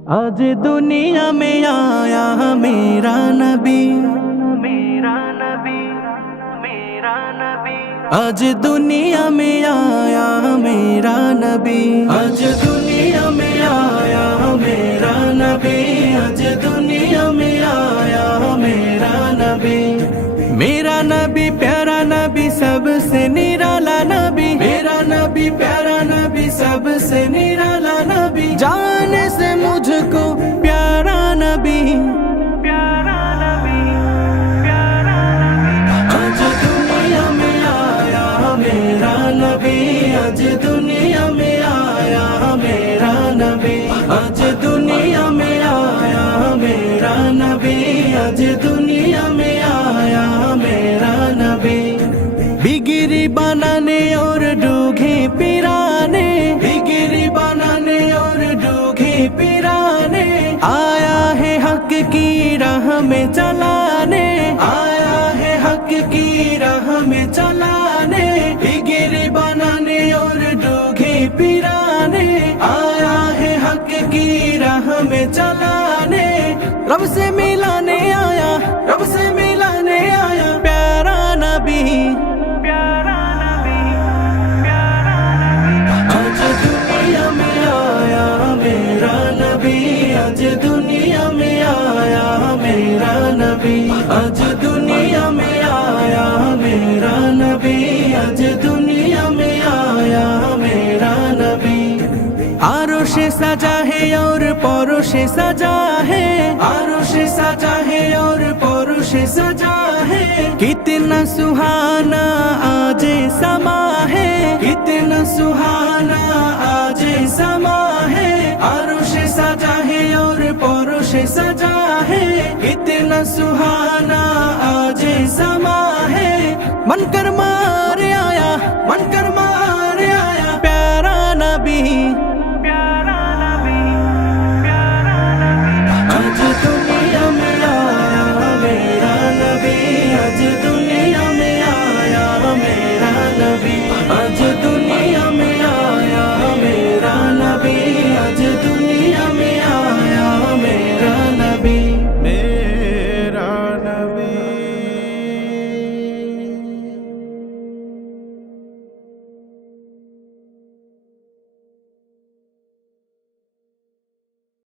आज दुनिया में आया मेरा नबी, मेरा नबी, मेरा नबी। आज दुनिया में आया मेरा नबी, आज दुनिया में आया मेरा नबी, आज दुनिया में आया मेरा नबी। मेरा नबी प्यारा नबी सबसे निराला नबी, मेरा नबी प्यारा नबी सबसे निराला नबी। जाने से मुझको प्यारा नबी, प्यारा नबी, प्यारा नबी। आज दुनिया में आया मेरा नबी, आज दुनिया में आया मेरा नबी, आज दुनिया में आया मेरा नबी, आज दुनिया में आया मेरा नबी। बिगिरी बनाने और डूघे पिराने, बिगिरी बनाने और डूघे पिराने, आया है हक की राह में चलाने, आया है हक की राह में चलाने। बिगिरी बनाने और डूघे पिराने, आया है हक की राह में चलाने। रब से मिलाने आया, रब से मिलाने आया प्यारा नबी, प्यारा नबी, प्यारा नबी। आज दुनिया में आया मेरा नबी, आज दुनिया में आया मेरा नबी, आज दुनिया में आया मेरा नबी, आज दुनिया में आया मेरा नबी। आरोशे सजा है और परोशे सजा है, आरोशे सजा है और परोशे सजा है। कितना सुहाना आज समा है, कितना सुहाना आज समा है। आरोशे सजा है और परोशे सजा है, कितना सुहाना आज समा है। मन कर मारे आया, मन कर